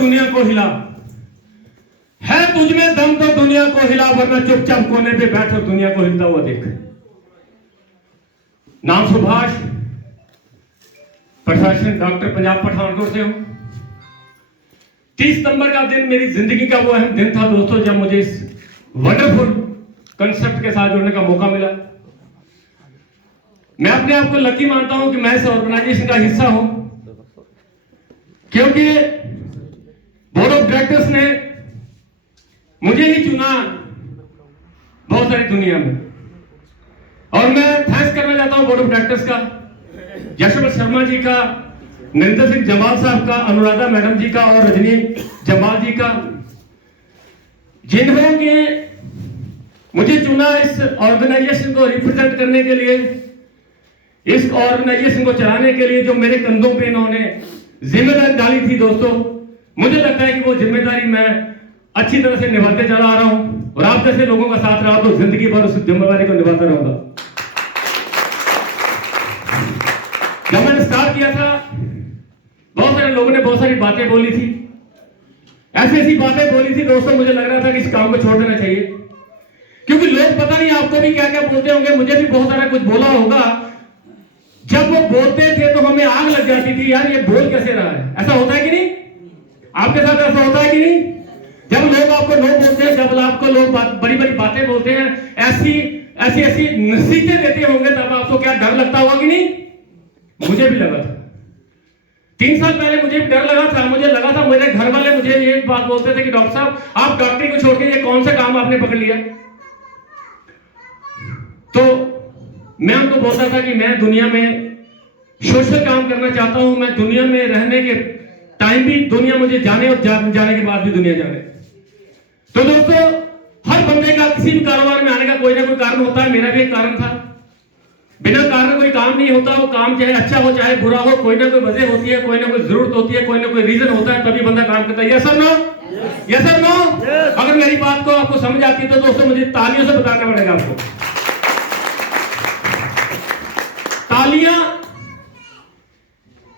दुनिया को हिला, है तुझ में दम तो दुनिया को हिला, वरना चुपचाप कोने पे बैठो दुनिया को हिलता हुआ देख। नाम सुभाष, प्रशासन डॉक्टर पंजाब पठानकोट से हूं। 30 सितंबर का दिन मेरी जिंदगी का वो अहम दिन था दोस्तों, जब मुझे इस वंडरफुल कंसेप्ट के साथ जुड़ने का मौका मिला। मैं अपने आप को लकी मानता हूं कि मैं इस ऑर्गेनाइजेशन का हिस्सा हूं, क्योंकि बोर्ड ऑफ डायरेक्टर्स ने मुझे ही चुना बहुत सारी दुनिया में, और मैं थैंक्स करना चाहता हूं बोर्ड ऑफ डायरेक्टर्स का, यशवंत शर्मा जी का, नरेंद्र सिंह जमाल साहब का, अनुराधा मैडम जी का और रजनी जमाल जी का, जिन्होंने मुझे चुना इस ऑर्गेनाइजेशन को रिप्रेजेंट करने के लिए, इस ऑर्गेनाइजेशन को चलाने के लिए। जो मेरे कंधों पे इन्होंने जिम्मेदारी डाली थी दोस्तों, मुझे लगता है कि वो जिम्मेदारी मैं अच्छी तरह से निभाते चला आ रहा हूं, और आप जैसे लोगों का साथ रहा तो जिंदगी भर उस जिम्मेदारी को निभाता रहूंगा। जब मैंने स्टार्ट किया था, बहुत सारे लोगों ने बहुत सारी बातें बोली थी, ऐसी ऐसी बातें बोली थी दोस्तों, मुझे लग रहा था कि इस काम को छोड़ देना चाहिए, क्योंकि लोग पता नहीं आपको भी क्या क्या बोलते होंगे, मुझे भी बहुत सारा कुछ बोला होगा। जब वो बोलते थे तो हमें आग लग जाती थी, यार ये बोल कैसे रहा है। ऐसा होता है कि नहीं? आपके साथ ऐसा होता है कि नहीं? जब लोग आपको नो बोलते हैं, जब आपको लोग बड़ी बड़ी बातें बोलते हैं, ऐसी ऐसी ऐसी नसीहतें देते होंगे, तब आपको क्या डर लगता होगा कि नहीं? मुझे भी लगा था। 3 साल पहले मुझे भी डर लगा था। मुझे लगा था, मेरे घर वाले मुझे ये बात बोलते थे कि डॉक्टर साहब, आप डॉक्टरी को छोड़ के ये कौन सा काम आपने पकड़ लिया। तो मैं उनको बोलता था कि मैं दुनिया में सोशल काम करना चाहता हूं, मैं दुनिया में रहने के टाइम भी दुनिया मुझे जाने, और जाने के बाद भी दुनिया जाने। तो दोस्तों, हर बंदे का किसी भी कारोबार में आने का कोई ना कोई कारण होता है। मेरा भी एक कारण था। बिना कारण कोई काम नहीं होता, वो काम चाहे अच्छा हो चाहे बुरा हो, कोई ना कोई वजह होती है, कोई ना कोई जरूरत होती है, कोई ना कोई रीजन होता है, तभी बंदा काम करता है। Yes sir no? Yes sir no? अगर मेरी बात को आपको समझ आती है तो दोस्तों मुझे तालियों से बताना पड़ेगा आपको। तालियां,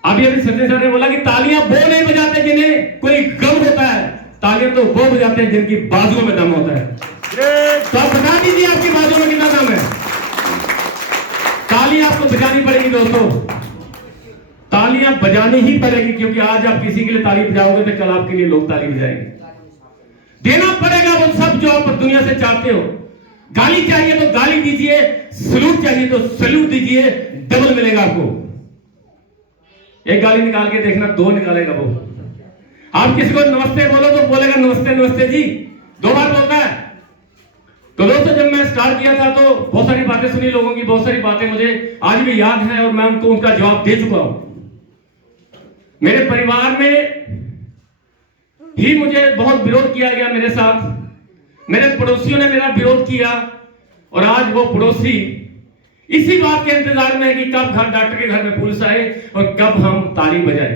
अभी सचिन सर ने बोला कि तालियां वो नहीं बजाते जिन्हें कोई गम होता है, तालियां तो वो बजाते हैं जिनकी बाजुओं में दम होता है। तो आप बता दीजिए आपकी बाजुओं में कितना दम है। तालियां आपको बजानी पड़ेगी दोस्तों, तालियां बजानी ही पड़ेगी, क्योंकि आज आप किसी के लिए ताली बजाओगे तो कल आपके लिए लोग ताली बजाएंगे। देना पड़ेगा वो सब जो आप दुनिया से चाहते हो। गाली चाहिए तो गाली दीजिए, सलूट चाहिए तो सलूट दीजिए, डबल मिलेगा आपको। एक गाली निकाल के देखना, 2 निकालेगा वो। आप किसी को नमस्ते बोलो तो बोलेगा नमस्ते नमस्ते जी, 2 बार बोलता है। तो दोस्तों, जब मैं स्टार्ट किया था तो बहुत सारी बातें सुनी लोगों की, बहुत सारी बातें मुझे आज भी याद है, और मैं उनको उनका जवाब दे चुका हूं। मेरे परिवार में ही मुझे बहुत विरोध किया गया मेरे साथ, मेरे पड़ोसियों ने मेरा विरोध किया, और आज वो पड़ोसी इसी बात के इंतजार में है कि कब घर डॉक्टर के घर में पुलिस आए और कब हम ताली बजाए।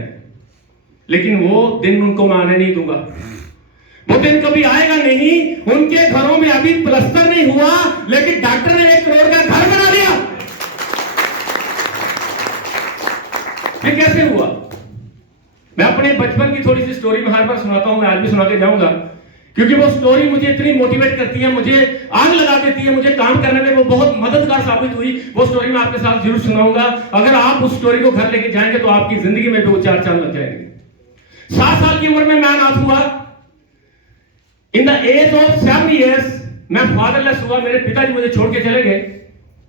लेकिन वो दिन उनको मैं आने नहीं दूंगा, वो दिन कभी आएगा नहीं। उनके घरों में अभी प्लास्टर नहीं हुआ, लेकिन डॉक्टर ने 1 करोड़ का घर बना लिया। ये कैसे हुआ? मैं अपने बचपन की थोड़ी सी स्टोरी में हर बार सुनाता हूं, मैं आज भी सुना के जाऊंगा, क्योंकि वो स्टोरी मुझे इतनी मोटिवेट करती है, मुझे आग लगा देती है, मुझे काम करने में वो बहुत मददगार साबित हुई। वो स्टोरी मैं आपके साथ जरूर सुनाऊंगा। अगर आप उस स्टोरी को घर लेके जाएंगे तो आपकी जिंदगी में भी वो 4 चांद लग जाएंगे। 7 साल की उम्र में मैं अनाथ हुआ। In the age of 7 years मैं फादरलेस हुआ। मेरे पिताजी मुझे छोड़ के चले गए।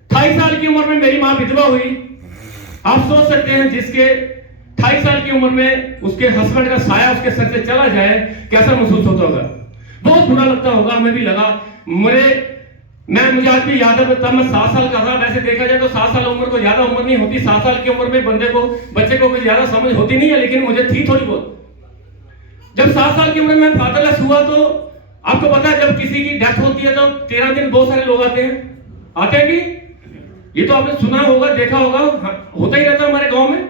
28 साल की उम्र में मेरी मां विधवा हुई। आप सोच सकते हैं, जिसके 28 साल की उम्र में उसके हस्बैंड का साया उसके सर से चला जाए, कैसा महसूस होता होगा। बहुत बुरा लगता होगा, हमें भी लगा। मुझे आज भी याद है, तब मैं 7 साल का था। वैसे देखा जाए तो 7 साल उम्र को ज्यादा उम्र नहीं होती। 7 साल की उम्र में बच्चे को कोई ज्यादा समझ होती नहीं है, लेकिन मुझे थी थोड़ी बहुत। जब 7 साल की उम्र में फादरलेस हुआ, तो आपको पता है जब किसी की डेथ होती है तो 13 दिन बहुत सारे लोग आते हैं कि ये तो आपने सुना होगा, देखा होगा, होता ही रहता है हमारे गांव में।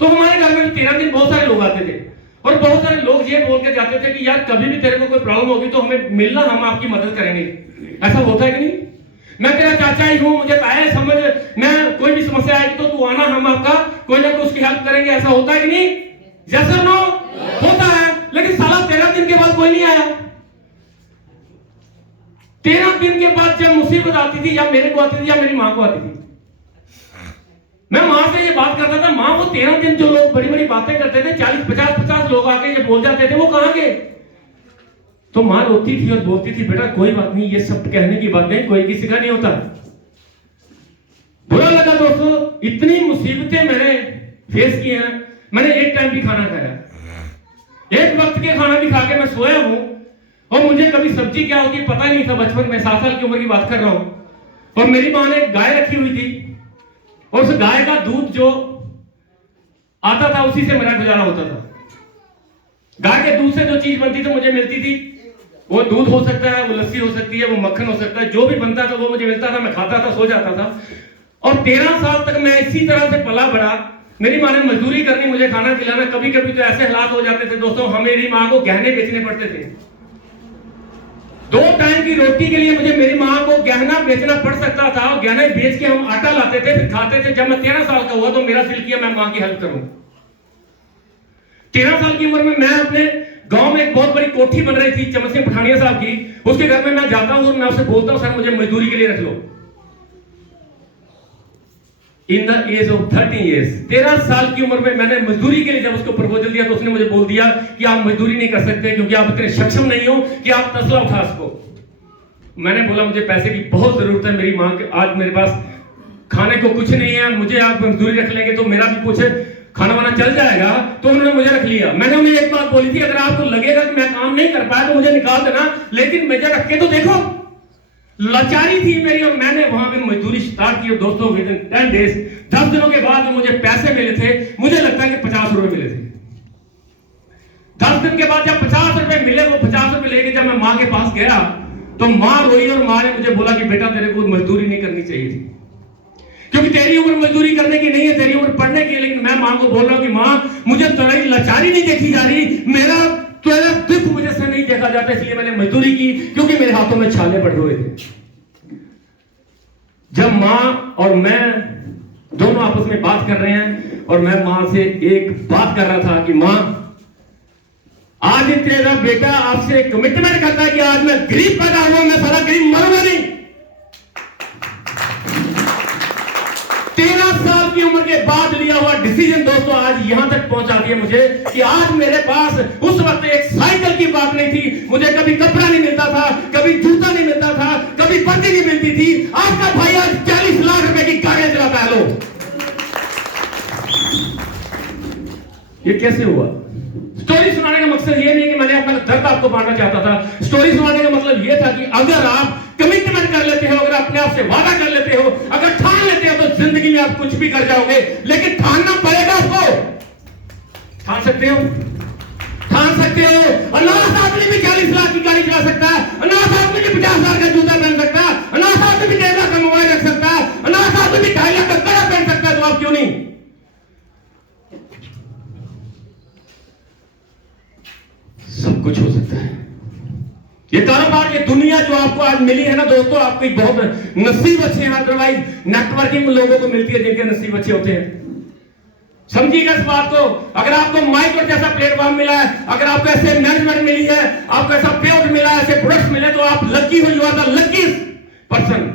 तो हमारे घर में 13 दिन बहुत सारे लोग आते थे, और बहुत सारे लोग ये बोल के जाते थे कि यार कभी भी तेरे को कोई प्रॉब्लम होगी तो हमें मिलना, हम आपकी मदद करेंगे। ऐसा होता है कि नहीं? मैं तेरा चाचा ही हूं, मुझे आया समझ, मैं कोई भी समस्या आएगी तो तू आना, हम आपका कोई ना कोई उसकी हेल्प करेंगे। ऐसा होता है कि नहीं? जैसा नो होता है। लेकिन साला ही नहीं आया। 13 दिन के बाद जब मुसीबत आती थी, या मेरे को आती थी या मेरी मां को आती थी, मैं मां से ये बात करता था, मां वो 13 दिन जो लोग बड़ी बड़ी बातें करते थे, 40-50 लोग आके ये बोल जाते थे, वो कहां गए? तो मां रोती थी और बोलती थी, बेटा कोई बात नहीं, ये सब कहने की बातें कोई किसी का नहीं होता। बुरा लगा दोस्तों, इतनी मुसीबतें मैंने फेस की हैं। मैंने एक टाइम भी खाना खाया, एक वक्त के खाना भी खा के मैं सोया हूं, और मुझे कभी सब्जी क्या होती पता ही नहीं था। बचपन में 7 साल की उम्र की बात कर रहा हूं, और मेरी मां ने गाय रखी हुई थी, और उस गाय का दूध जो आता था उसी से मेरा गुजारा होता था। गाय के दूध से जो चीज बनती थी मुझे मिलती थी, वो दूध हो सकता है, वो लस्सी हो सकती है, वो मक्खन हो सकता है, जो भी बनता था वो मुझे मिलता था, मैं खाता था, सो जाता था। और 13 साल तक मैं इसी तरह से पला बड़ा। मेरी मां ने मजदूरी करनी, मुझे खाना खिलाना। कभी कभी तो ऐसे हालात हो जाते थे दोस्तों, मेरी मां को गहने बेचने पड़ते थे। 2 टाइम की रोटी के लिए मुझे मेरी मां को गहना बेचना पड़ सकता था, और गहने बेच के हम आटा लाते थे, फिर खाते थे। जब मैं 13 साल का हुआ तो मेरा दिल किया मैं मां की हेल्प करूं। 13 साल की उम्र में मैं अपने गांव में एक बहुत बड़ी कोठी बन रही थी चमन सिंह पठानिया साहब की, उसके घर में मैं जाता हूं और मैं उससे बोलता हूं, सर मुझे मजदूरी के लिए रख लो। In the age of 30 years, 13 साल की उम्र में मैंने मजदूरी के लिए जब उसको प्रपोजल दिया तो उसने मुझे बोल दिया कि आप मजदूरी नहीं कर सकते क्योंकि आप इतने सक्षम नहीं हो कि आप तसला उठा सको। मैंने बोला मुझे पैसे की बहुत जरूरत है, मेरी मां के आज मेरे पास खाने को कुछ नहीं है, मुझे आप मजदूरी रख लेंगे तो मेरा भी कुछ खाना वाना चल जाएगा। तो उन्होंने मुझे रख लिया। मैंने उन्हें एक बात बोली थी, अगर आपको लगेगा कि मैं काम नहीं कर पाया तो मुझे निकाल देना, लेकिन मुझे रख के तो देखो। लाचारी थी मेरी, और मैंने वहां पे मजदूरी स्टार्ट की। दोस्तों विद इन 10 days, 10 दिनों के बाद जो मुझे पैसे मिले थे, मुझे लगता है कि 50 रुपए मिले थे। 10 दिन के बाद जब 50 रुपए मिले, वो 50 रुपए लेके जब मैं मां के पास गया तो मां रोई, और मां ने मुझे बोला कि बेटा तेरे को मजदूरी नहीं करनी चाहिए थी, क्योंकि तेरी उम्र मजदूरी करने की नहीं है, तेरी उम्र पढ़ने की है। लेकिन मैं मां को बोल रहा हूं कि मां मुझे तुम्हारी लाचारी नहीं देखी जा रही, मेरा तेरा दुख मुझे से नहीं देखा जाता, इसलिए मैंने मजदूरी की, क्योंकि मेरे हाथों में छाले पड़ रहे थे। जब मां और मैं दोनों आपस में बात कर रहे हैं, और मैं मां से एक बात कर रहा था कि मां आज तेरा बेटा आपसे कमिटमेंट करता है कि आज मैं गरीब पैदा हुआ, मैं सारा गरीब मरूंगा नहीं। 13 साल की उम्र के बाद लिया हुआ डिसीजन दोस्तों आज यहां तक पहुंचा दिया मुझे कि आज मेरे पास उस वक्त एक साइकिल की बात नहीं थी, मुझे कभी कपड़ा नहीं मिलता था, कभी जूता नहीं मिलता था, कभी पत्ती नहीं मिलती थी। आपका भाई आज 40 लाख रुपए की गाड़ियां चलाता है। लो, ये कैसे हुआ? स्टोरी सुनाने का मकसद ये नहीं कि मैंने अपना दर्द आपको बांटना चाहता था। स्टोरी सुनाने का मतलब ये था कि अगर आप कमिटमेंट कर लेते हो, अगर अपने आप से वादा कर लेते हो, अगर ठान लेते हो, तो जिंदगी में आप कुछ भी कर जाओगे। लेकिन ठानना पड़ेगा आपको। ठान सकते हो? ठान सकते हो? अनाथ आदमी भी 40 लाख की गाड़ी चला सकता है, अनाथ आदमी भी 50 लाख का जूता पहन सकता है, अनाथ आदमी भी 1.5 लाख का मोबाइल रख सकता है, अनाथ आदमी भी 2.5 लाख का कड़ा पहन सकता है। तो आप क्यों नहीं? सब कुछ हो सकता है। ये कारोबार, ये दुनिया जो आपको आज मिली है ना दोस्तों, आपकी बहुत नसीब अच्छे हैं। अदरवाइज नेटवर्किंग लोगों को मिलती है जिनके नसीब अच्छे होते हैं। समझिएगा इस बात को। अगर आपको माइक्रो जैसा प्लेटफॉर्म मिला है, अगर आपको ऐसे मैनेजमेंट मिली है, आपको ऐसा पेआउट मिला है, ऐसे प्रोडक्ट्स मिले, तो आप लकी हो, you are the lucky person.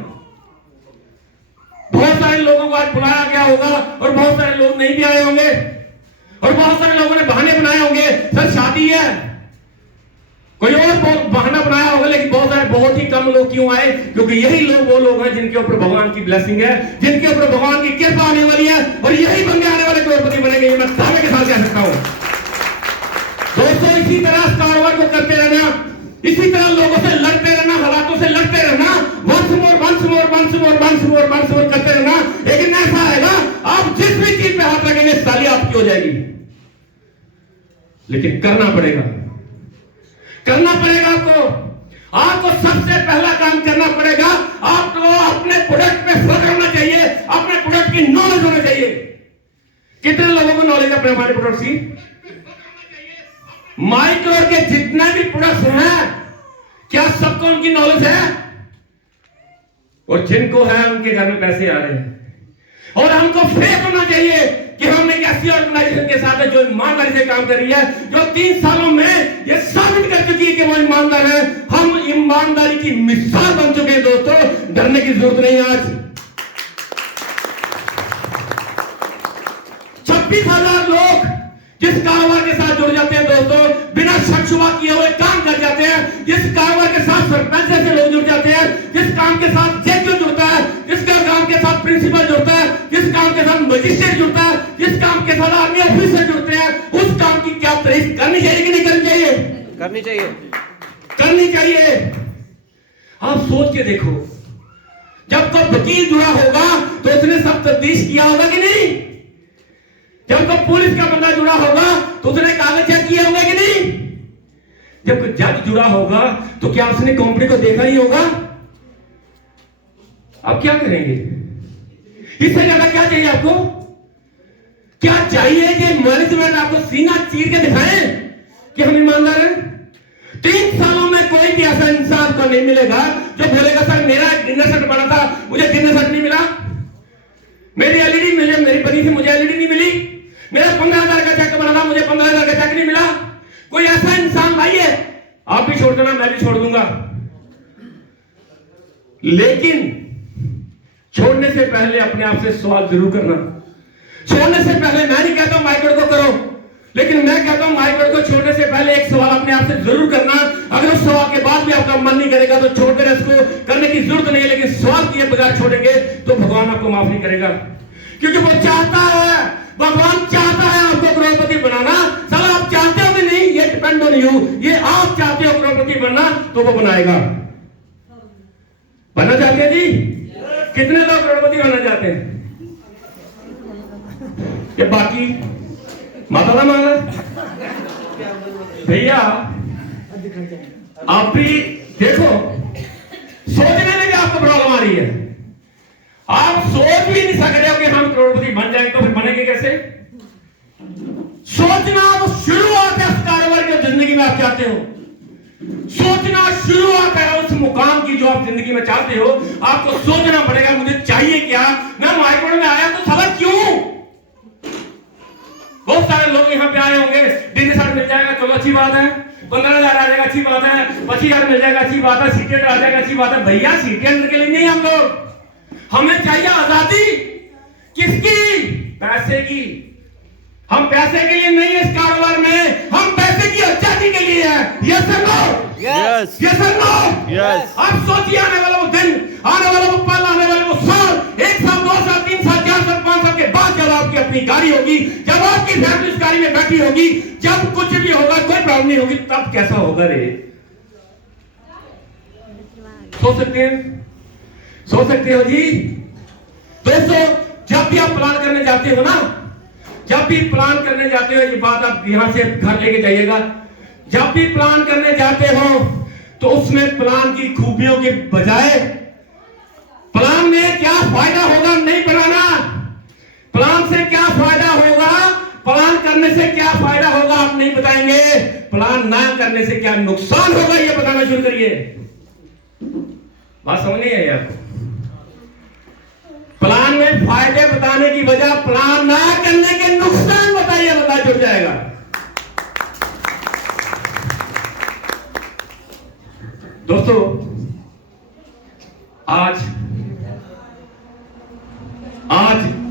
बहुत सारे लोगों को आज बुलाया गया होगा और बहुत सारे लोग नहीं भी आए होंगे, और बहुत सारे लोगों ने बहाने बनाए होंगे, सर शादी है, कोई और बहाना बनाया होगा। लेकिन बहुत ही कम लोग क्यों आए? क्योंकि यही लोग वो लोग हैं जिनके ऊपर भगवान की ब्लेसिंग है, जिनके ऊपर भगवान की कृपा आने वाली है, और यही बंदे आने वाले करोड़पति बनेंगे। ये मैं दावे के साथ कह सकता हूं दोस्तों। इसी तरह कारोबार को करते रहना, इसी तरह लोगों से लड़ते रहना, हालातों से लड़ते रहना, वंस मोर करते रहना। लेकिन ऐसा आएगा, आप जिस भी चीज पे हाथ रखेंगे साली आपकी हो जाएगी। लेकिन करना पड़ेगा, करना पड़ेगा आपको सबसे पहला काम करना पड़ेगा। आपको अपने प्रोडक्ट पे फोकस होना चाहिए, अपने प्रोडक्ट की नॉलेज होना चाहिए। कितने लोगों को नॉलेज है अपने हमारे प्रोडक्ट की? माइक्रो के जितने भी प्रोडक्ट्स हैं, क्या सबको उनकी नॉलेज है? और जिनको है उनके घर में पैसे आ रहे हैं। और हमको फेक होना चाहिए कि हम एक ऐसी ऑर्गेनाइजेशन के साथ है जो ईमानदारी से काम कर रही है, जो 3 सालों में ये साबित कर चुकी है कि वो वो ईमानदार है। हम ईमानदारी की मिसाल बन चुके हैं दोस्तों, डरने की जरूरत नहीं है। आज 26,000 लोग जिस कारोबार के साथ जुड़ जाते हैं दोस्तों, बिना शक शुबा किए हुए काम कर जाते हैं। जिस कारोबार के साथ सरपंच जैसे लोग जुड़ जाते हैं, जिस काम के साथ जेक्यू जुड़ता है, जिस काम के साथ प्रिंसिपल जुड़ता है, जिस काम के साथ मजिस्ट्रेट जुड़ता है, जिस काम के साथ आर्मी ऑफिसर जुड़ते हैं, उस काम की क्या तारीफ करनी चाहिए कि नहीं करनी चाहिए? करनी चाहिए, करनी चाहिए। आप सोच के देखो, जब कोई वकील जुड़ा होगा तो उसने सब तफ्तीश किया होगा कि नहीं? जब कोई पुलिस का बंदा जुड़ा होगा तो उसने कागज चेक किए होंगे कि नहीं? जब कोई जज जुड़ा होगा तो क्या उसने कंपनी को देखा नहीं होगा? अब क्या करेंगे? इससे ज्यादा क्या चाहिए आपको? क्या चाहिए कि मैनेजमेंट आपको सीना चीर के दिखाए कि हम ईमानदार हैं? 3 सालों में कोई भी ऐसा इंसान को नहीं मिलेगा जो बोलेगा सर मेरा डिनर सेट बना था, मुझे डिनर सेट नहीं मिला, मेरी एलईडी मेरी बनी थी, मुझे एलईडी नहीं मिली, मेरा 15,000 का चेक बना था, मुझे 15,000 का चेक नहीं मिला। कोई ऐसा इंसान लाइए, आप भी छोड़ देना, मैं भी छोड़ दूंगा। लेकिन छोड़ने से पहले अपने आप से सवाल जरूर करना। छोड़ने से पहले मैं नहीं कहता हूं माइक्रोड को करो, लेकिन मैं कहता हूं माइक्रोड को छोड़ने से पहले एक सवाल अपने आप से जरूर करना। अगर उस सवाल के बाद भी आपका मन नहीं करेगा तो छोड़ देना, इसको करने की जरूरत नहीं है। लेकिन सवाल किए बगैर छोड़ेंगे तो भगवान आपको माफ नहीं करेगा, क्योंकि वो चाहता है, भगवान चाहता है आपको करोड़पति बनाना। साला आप चाहते हो कि नहीं, ये डिपेंड ऑन यू। ये आप चाहते हो करोड़पति बनना तो वो बनाएगा। बनना चाहते हैं जी? कितने लोग करोड़पति बनना चाहते हैं? ये बाकी माता का मांगा भैया, आप भी देखो, सोचने में भी आपको प्रॉब्लम आ रही है। आप सोच भी नहीं सक रहे हो कि हम करोड़पति बन जाएंगे, तो फिर बनेंगे कैसे? सोचना तो शुरुआत है उस कारोबार की जिंदगी में आप चाहते हो। सोचना शुरुआत है उस मुकाम की जो आप जिंदगी में चाहते हो। आपको सोचना पड़ेगा मुझे चाहिए क्या। मैं माइक्रोड में आया तो साला क्यों? बहुत सारे लोग यहाँ पे आए होंगे, डिग्री सर्टिफिकेट मिल जाएगा, चलो अच्छी बात है, 15,000 आ जाएगा अच्छी बात है, 25,000 मिल जाएगा अच्छी बात है, सीटेट आ जाएगा अच्छी बात है। भैया सीटेट के लिए नहीं हम लोग, हमें चाहिए आजादी। किसकी? पैसे की। हम पैसे के लिए नहीं है इस कारोबार में, हम पैसे की आजादी के लिए है। यस और नो? यस, यस और नो? यस। आप सोचिए आने वाला वो दिन, आने वाला वो पल, आने वाले वो साल, 1 साल, 2 साल, 3 साल, 4 साल, 5 साल के बाद जब आपकी अपनी गाड़ी होगी, जब आपकी फैमिली उस गाड़ी में बैठी होगी, जब कुछ भी होगा, कोई प्रॉब्लम नहीं होगी, तब कैसा होगा रे? सोच सकते हैं? सोच सकते हो जी? दोस्तों, जब भी आप प्लान करने जाते हो ना, जब भी प्लान करने जाते हो, ये बात आप यहां से घर लेके जाइएगा। जब भी प्लान करने जाते हो तो उसमें प्लान की खूबियों के बजाय प्लान में क्या फायदा होगा नहीं बनाना। प्लान से क्या फायदा होगा, प्लान करने से क्या फायदा होगा आप नहीं बताएंगे, प्लान ना करने से क्या नुकसान होगा ये बताना शुरू करिए। बात समझ नहीं आई आपको? प्लान में फायदे बताने की वजह प्लान ना करने के नुकसान बताइए, पता जुड़ जाएगा। दोस्तों, आज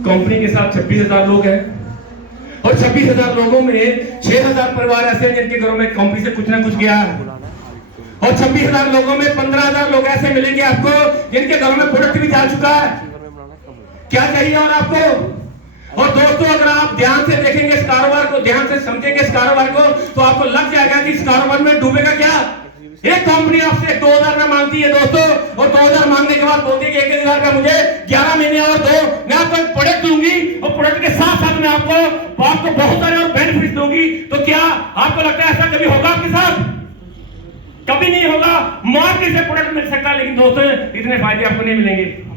कंपनी के साथ 26,000 लोग हैं और 26,000 लोगों में 6,000 परिवार ऐसे हैं जिनके घरों में कंपनी से कुछ ना कुछ गया है, और 26,000 लोगों में 15,000 लोग ऐसे मिलेंगे आपको जिनके घरों में प्रोडक्ट भी जा चुका है। क्या चाहिए और आपको? और दोस्तों, अगर आप ध्यान से देखेंगे इस कारोबार को, ध्यान से समझेंगे इस कारोबार को, तो आपको लग जाएगा कि इस कारोबार में डूबेगा क्या। एक कंपनी आपसे 2,000 में मांगती है दोस्तों, और 2,000 मांगने के बाद बोलती है कि 1,000 का मुझे 11 महीने और दो, मैं आपको एक प्रोडक्ट दूंगी और प्रोडक्ट के साथ साथ में आपको बहुत सारे और बेनिफिट दूंगी। तो क्या आपको लगता है ऐसा कभी होगा आपके साथ? कभी नहीं होगा। मार्केट से प्रोडक्ट मिल सकता है, लेकिन दोस्तों इतने फायदे आपको नहीं मिलेंगे।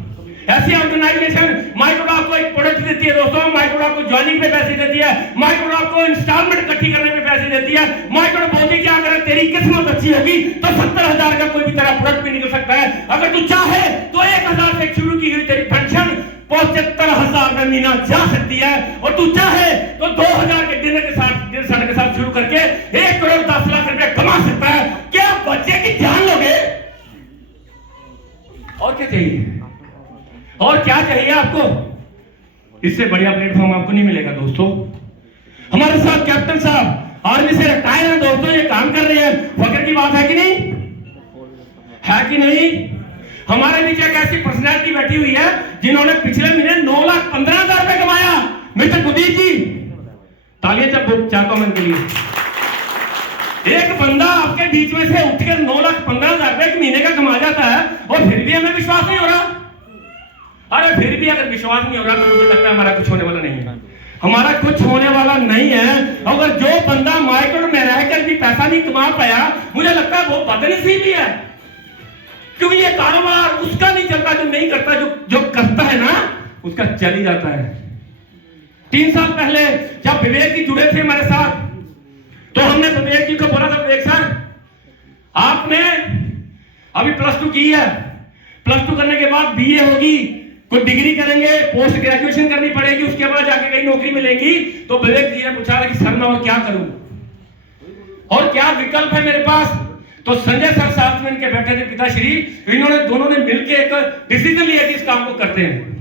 ऐसी ऑर्गेनाइजेशन माइक्रोड आपको एक प्रोडक्ट देती है दोस्तों, माइक्रोड आपको ज्वाइनिंग पे पैसे देती है, माइक्रोड आपको इंस्टॉलमेंट इकट्ठी करने में पैसे देती है। माइक्रोड बोलती है कि अगर तेरी किस्मत अच्छी होगी तो 70,000 का कोई भी तेरा प्रोडक्ट भी निकल सकता है। अगर तू चाहे तो 1,000 से शुरू की हुई तेरी पेंशन 75,000 में महीना जा सकती है, और तू चाहे तो 2,000 के डिनर के साथ शुरू करके 1 करोड़ 10 लाख रुपए कमा सकता है। क्या बच्चे की जान लोगे, और क्या चाहिए? और क्या चाहिए आपको? इससे बढ़िया प्लेटफॉर्म आपको नहीं मिलेगा दोस्तों। हमारे साथ कैप्टन साहब आर्मी से रिटायर हैं दोस्तों, ये काम कर रहे हैं, फख्र की बात है कि नहीं? है कि नहीं? हमारे नीचे एक ऐसी पर्सनैलिटी बैठी हुई है जिन्होंने पिछले महीने 9,15,000 रुपए कमाया, मिस्टर कुलदीप जी, तालियां चाहता हूं उनके लिए। एक बंदा आपके बीच में से उठकर 9,15,000 रुपए एक महीने का कमा जाता है और फिर भी हमें विश्वास नहीं हो रहा। अरे फिर भी अगर विश्वास नहीं हो रहा तो मुझे लगता है हमारा कुछ होने वाला नहीं है, हमारा कुछ होने वाला नहीं है। अगर जो बंदा मार्केट में रहकर भी पैसा नहीं कमा पाया, मुझे लगता है वो बदनसीब ही है, क्योंकि ये कारोबार उसका नहीं चलता जो नहीं करता, जो करता है ना उसका चल ही जाता है। 3 साल पहले जब विवेक जी जुड़े थे हमारे साथ, तो हमने विवेक जी को बोला था, विवेक सर आपने अभी +2 की है, +2 करने के बाद BA होगी, कोई डिग्री करेंगे, पोस्ट ग्रेजुएशन करनी पड़ेगी, उसके बाद जाके कहीं नौकरी मिलेगी। तो विवेक जी ने पूछा कि सर मैं और क्या करूं और क्या विकल्प है मेरे पास? तो संजय सर साथ में इनके बैठे थे पिताश्री, इन्होंने दोनों ने मिलकर एक डिसीजन लिया कि इस काम को करते हैं।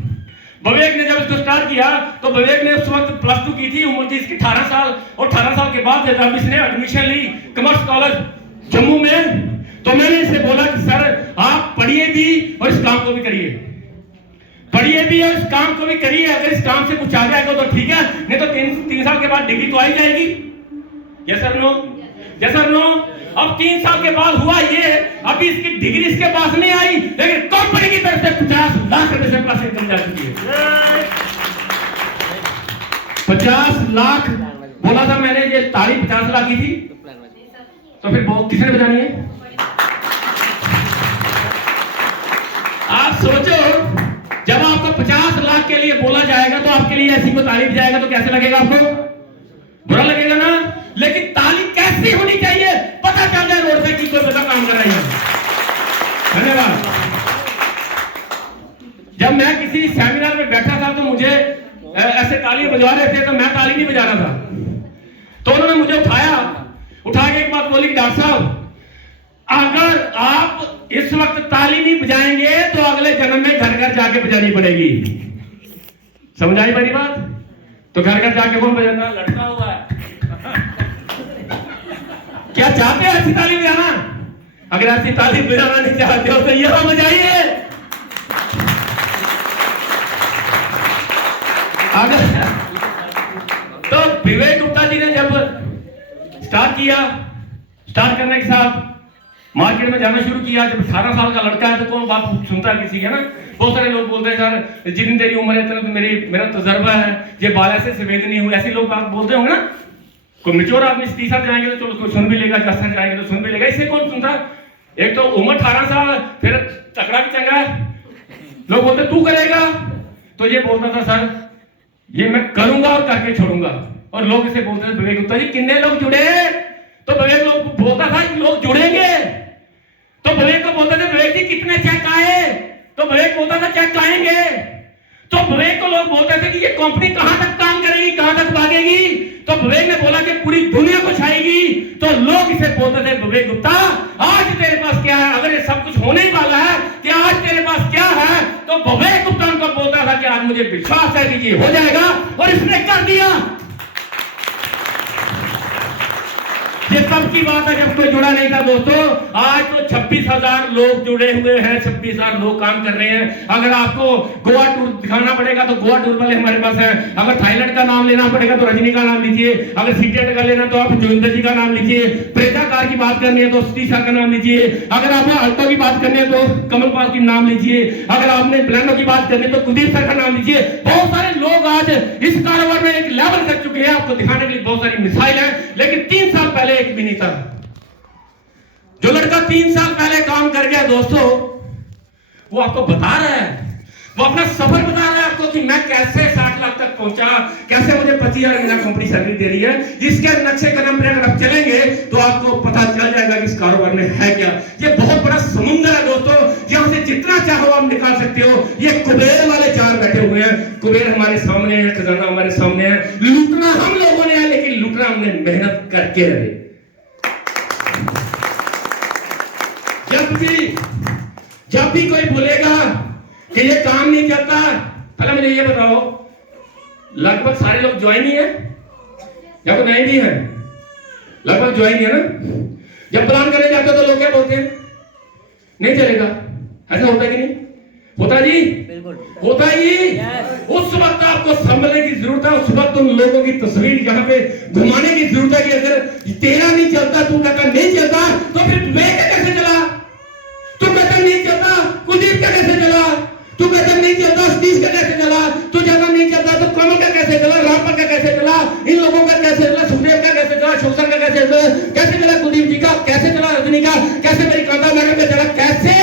विवेक ने जब इसको स्टार्ट किया तो विवेक ने उस वक्त +2 की थी, उम्र थी इसकी 18 साल, और 18 साल के बाद जब इसने एडमिशन ली कॉमर्स कॉलेज जम्मू में, तो मैंने इसे बोला कि सर आप पढ़िए भी और इस काम को भी करिए, पढ़िए भी और इस काम को भी करिए। अगर इस काम से कुछ आ जाएगा तो ठीक है, नहीं तो 3 साल के बाद डिग्री तो आ ही जाएगी। Yes sir no? Yes sir no? अब 3 साल के बाद हुआ ये, अभी इसकी डिग्री इसके पास नहीं आई, लेकिन कंपनी की तरफ से 50 लाख रुपए से प्लस इनकम जा चुकी है। 50 लाख बोला था मैंने, ये तारीख 50 लाख की थी, तो फिर बहुत किसने बजानी है? आप सोचो, जब आपको 50 लाख के लिए बोला जाएगा तो आपके लिए ऐसी को तारीफ जाएगा तो कैसे लगेगा आपको? बुरा लगेगा ना? लेकिन तारीफ कैसी होनी चाहिए? पता चल जाए रोड पे कि कोई बड़ा काम कर रही है। धन्यवाद। जब मैं किसी सेमिनार में बैठा था तो मुझे ऐसे ताली बजा रहे थे, तो मैं ताली नहीं बजा रहा था, तो उन्होंने मुझे उठा के एक बात बोली कि डॉक्टर साहब अगर आप इस वक्त ताली नहीं बजाएंगे तो अगले जन्म में घर घर जाके बजानी पड़ेगी। समझ आई मेरी बात? तो घर घर जाके कौन बजाता? लड़का हुआ है। क्या चाहते हैं ऐसी ताली बजाना? अगर ऐसी ताली बजाना नहीं चाहते हो तो यहां बजाइए। अगर तो विवेक गुप्ता जी ने जब स्टार्ट करने के साथ मार्केट में जाना शुरू किया, जब 18 साल का लड़का है तो कौन बात सुनता है किसी की, ना? बहुत सारे लोग बोलते हैं सर जितनी तेरी उम्र है इतना तो मेरा तजर्बा है, ये बाल ऐसे सफेद नहीं हुए, ऐसे लोग बात बोलते होंगे ना। कोई मेच्योर आदमी 30 साल जाएंगे तो चलो कोई सुन भी लेगा, 10 साल जाएंगे तो सुन भी लेगा, इससे कौन सुनता? एक तो उम्र 18 साल, फिर तकड़ा भी चंगा है, लोग बोलते तू करेगा, तो ये बोलता था सर ये मैं करूंगा और करके छोड़ूंगा। और लोग इसे बोलते थे विवेक गुप्ता जी कितने लोग जुड़े, तो विवेक लोग बोलता था कि लोग जुड़ेंगे, तो विवेक को बोलते थे विवेक जी कितने चेक आए, तो विवेक बोलता था चेक आएंगे। तो विवेक को लोग बोलते थे कि ये कंपनी कहां तक काम करेगी, कहां तक भागेगी, तो विवेक ने बोला कि पूरी दुनिया को छाएगी। तो लोग इसे बोलते थे विवेक गुप्ता आज तेरे पास क्या है, अगर ये सब कुछ होने ही वाला है कि आज तेरे पास क्या है, तो विवेक गुप्ता उनको बोलता था कि आज मुझे विश्वास है कि ये हो जाएगा, और इसने कर दिया। ये सब की बात है जब कोई जुड़ा नहीं था दोस्तों। आज तो 26,000 लोग जुड़े हुए हैं, 26,000 लोग काम कर रहे हैं। अगर आपको गोवा टूर दिखाना पड़ेगा तो गोवा टूर वाले हमारे पास हैं। अगर थाईलैंड का नाम लेना पड़ेगा तो रजनी का नाम लीजिए। अगर सीटेट का लेना तो आप जोगिंदर जी का नाम लीजिए। प्रेता कार की बात करनी है तो सतीशा का नाम लीजिए। अगर आपने अल्टो की बात करनी है तो कमल पाल की नाम लीजिए। अगर आपने प्लानो की बात करनी है तो कुलदीप सर का नाम लीजिए। बहुत सारे लोग आज इस कारोबार में एक लेवल कर चुके हैं, आपको दिखाने के लिए बहुत सारी मिसाइल है, लेकिन 3 साल पहले एक भी नहीं था। जो लड़का 3 साल पहले काम कर गया दोस्तों, वो आपको बता रहा है, वो अपना सफर बता रहा है आपको कि मैं कैसे 60 लाख तक पहुंचा, कैसे मुझे 25,000 महीना कंपनी सैलरी दे रही है। इसके नक्शे कदम पर अगर आप चलेंगे तो आपको पता चल जाएगा कि इस कारोबार में है क्या। ये बहुत बड़ा समुद्र है दोस्तों, यहां से जितना चाहो आप निकाल सकते हो। ये कुबेर वाले 4 बैठे हुए हैं, कुबेर हमारे सामने है, खजाना हमारे सामने है। लूटना हम लोगों ने है, लेकिन लूटना हमने मेहनत करके रहे। जब भी कोई बोलेगा कि ये काम नहीं चलता, पहले मुझे ये बताओ, लगभग सारे लोग ज्वाइन ही है या कोई नहीं भी है? लगभग ज्वाइन है ना। जब प्लान करने जाते हो तो लोग क्या बोलते हैं? नहीं चलेगा। ऐसा होता कि नहीं होता जी? होता ही। उस वक्त आपको संभलने की जरूरत है। उस वक्त उन लोगों की तस्वीर यहाँ पे घुमाने की जरूरत है कि अगर तेरा नहीं चलता, तू कहता नहीं चलता, तो फिर वे का कैसे चला? तू कहता नहीं चलता, कुलदीप का कैसे चला? तू कहता नहीं चलता, सतीश का कैसे चला? तू कहता नहीं चलता तो कमल का कैसे चला? रामपाल का कैसे चला? इन लोगों का कैसे चला? सुखदेव का कैसे चला? शोषण का कैसे चला? कैसे चला? कुलदीप जी का कैसे चला? रजनी का कैसे? मेरी कांता मैडम का चला कैसे?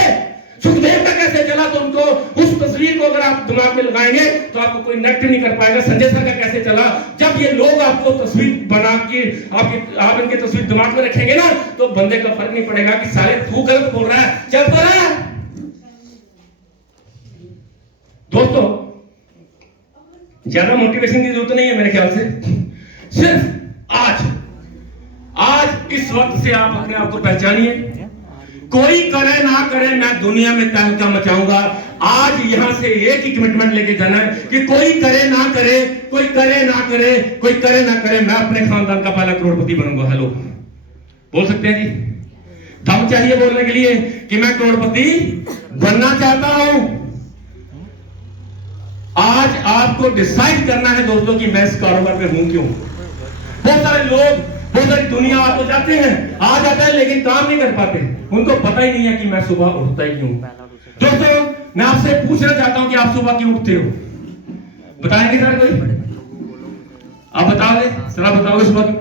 सुखदेव का कैसे चला? तो उनको उस तस्वीर को अगर आप दिमाग में लगाएंगे तो आपको कोई नेक्ट नहीं कर पाएगा। संजय सर का कैसे चला? जब ये लोग आपको तस्वीर बना के आप इनकी तस्वीर दिमाग में रखेंगे ना, तो बंदे का फर्क नहीं पड़ेगा कि साले तू गलत बोल रहा है, चल तो रहा है। दोस्तों, ज्यादा मोटिवेशन की जरूरत नहीं है मेरे ख्याल से। सिर्फ आज इस वक्त से आप अपने आप को पहचानिए। कोई करे ना करे, मैं दुनिया में तहलका मचाऊंगा। आज यहां से एक ही कमिटमेंट लेके जाना है कि कोई करे ना करे, कोई करे ना करे, कोई करे ना करे, मैं अपने खानदान का पहला करोड़पति बनूंगा। हेलो, बोल सकते हैं जी? दम चाहिए बोलने के लिए कि मैं करोड़पति बनना चाहता हूं। आज आपको डिसाइड करना है दोस्तों कि मैं इस कारोबार में हूं क्यों। बहुत सारे लोग, बहुत सारी दुनिया आपको जाते हैं, आ जाता है लेकिन काम नहीं कर पाते। उनको पता ही नहीं है कि मैं सुबह उठता ही क्यों। दोस्तों, मैं आपसे पूछना चाहता हूं कि आप सुबह क्यों उठते हो? बताएंगे सर कोई? आप बताओगे? सर आप बताओगे सुबह क्यों?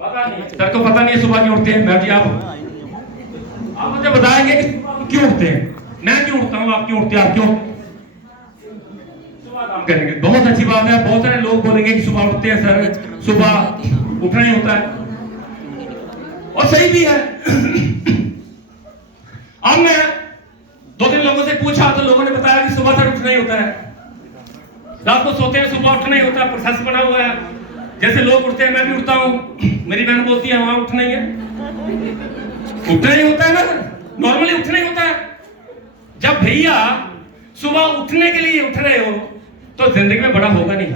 पता नहीं सर को, पता नहीं है सुबह क्यों उठते हैं। मैम जी आप मुझे बताएंगे कि क्यों उठते हैं? मैं क्यों उठता हूं, आप क्यों उठते हैं? आप क्यों सुबह काम करेंगे? बहुत अच्छी बात है। बहुत सारे लोग बोलेंगे कि सुबह उठते हैं सर, सुबह उठना ही होता है, और सही भी है। अब मैं 2-3 लोगों से पूछा तो लोगों ने बताया कि सुबह सर उठना ही होता है। रात को सोते हैं, सुबह उठना ही होता है, प्रोसेस बना हुआ है। जैसे लोग उठते हैं मैं भी उठता हूं। मेरी बहन बोलती है वहां उठना ही है, उठना ही होता है ना, नॉर्मली उठना ही होता है। जब भैया सुबह उठने के लिए उठ रहे हो तो जिंदगी में बड़ा होगा नहीं।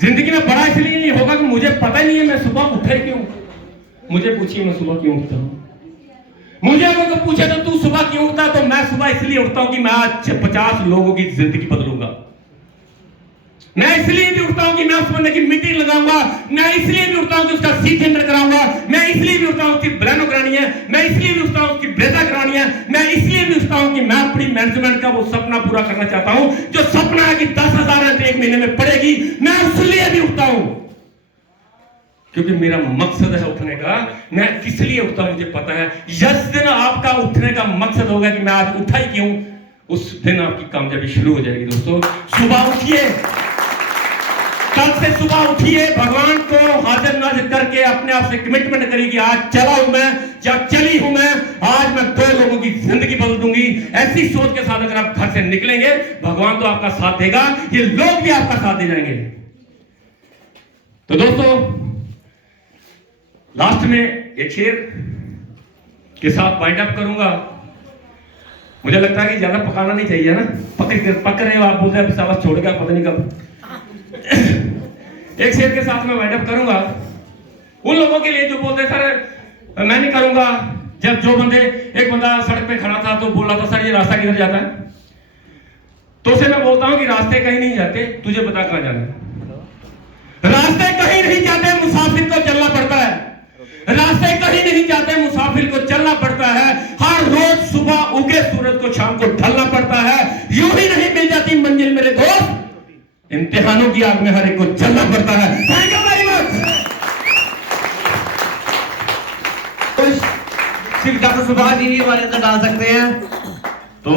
जिंदगी में बड़ा इसलिए नहीं होगा कि मुझे पता ही नहीं है मैं सुबह उठे क्यों। मुझे पूछिए मैं सुबह क्यों उठता हूं। मुझे अगर तो पूछे तो तू सुबह क्यों उठता, तो मैं सुबह इसलिए उठता हूं कि मैं आज 50 लोगों की जिंदगी बदलूंगा। मैं इसलिए भी उठता हूं कि मैं उस बंदे की मीटिंग लगाऊंगा। मैं इसलिए भी उठता हूं कि उसका सी टेंडर कराऊंगा। मैं इसलिए भी उठता हूं कि ब्लैनो करानी है। मैं इसलिए भी उठता हूं कि ब्रेजा करानी है। मैं इसलिए भी उठता हूं कि मैं अपनी मैनेजमेंट का वो सपना पूरा करना चाहता हूं, जो सपना है कि 10,000 रन एक महीने में पड़ेगी। मैं उसलिए भी उठता हूं क्योंकि मेरा मकसद है उठने का। मैं किस लिए उठता हूं मुझे पता है। जिस दिन आपका उठने का मकसद होगा कि मैं आज उठा ही क्यों, उस दिन आपकी कामयाबी शुरू हो जाएगी। दोस्तों, सुबह उठिए, कल से सुबह उठिए, भगवान को हाजिर नाजिर करके अपने आप से कमिटमेंट करिए कि आज चला हूं मैं या चली हूं मैं, आज मैं 2 लोगों की जिंदगी बदल दूंगी। ऐसी सोच के साथ अगर आप घर से निकलेंगे, भगवान तो आपका साथ देगा, ये लोग भी आपका साथ दे जाएंगे। तो दोस्तों, लास्ट में एक शेर के साथ वाइंड अप करूंगा। मुझे लगता है कि ज्यादा पकाना नहीं चाहिए ना, पक रहे हो आप, बोलते हैं साहब छोड़ गया पता नहीं कब। एक शेर के साथ मैं वाइंड अप करूंगा उन लोगों के लिए जो बोलते सर मैं नहीं करूंगा। जब जो बंदे, एक बंदा सड़क पे खड़ा था तो बोल रहा था सर ये रास्ता किधर जाता है, तो उसे मैं बोलता हूं कि रास्ते कहीं नहीं जाते, तुझे बता कहां जाना है। रास्ते कहीं नहीं जाते, मुसाफिर को चलना पड़ता है। रास्ते कहीं नहीं जाते, मुसाफिर को चलना पड़ता है। हर रोज सुबह उगे सूरज को शाम को ढलना पड़ता है। यूं ही नहीं मिल जाती मंजिल मेरे दोस्त, इम्तिहानों की आग में हर एक को चलना पड़ता है। Thank you very much. सिर्फ डॉक्टर सुभाष जी हमारे अंदर डाल सकते हैं, तो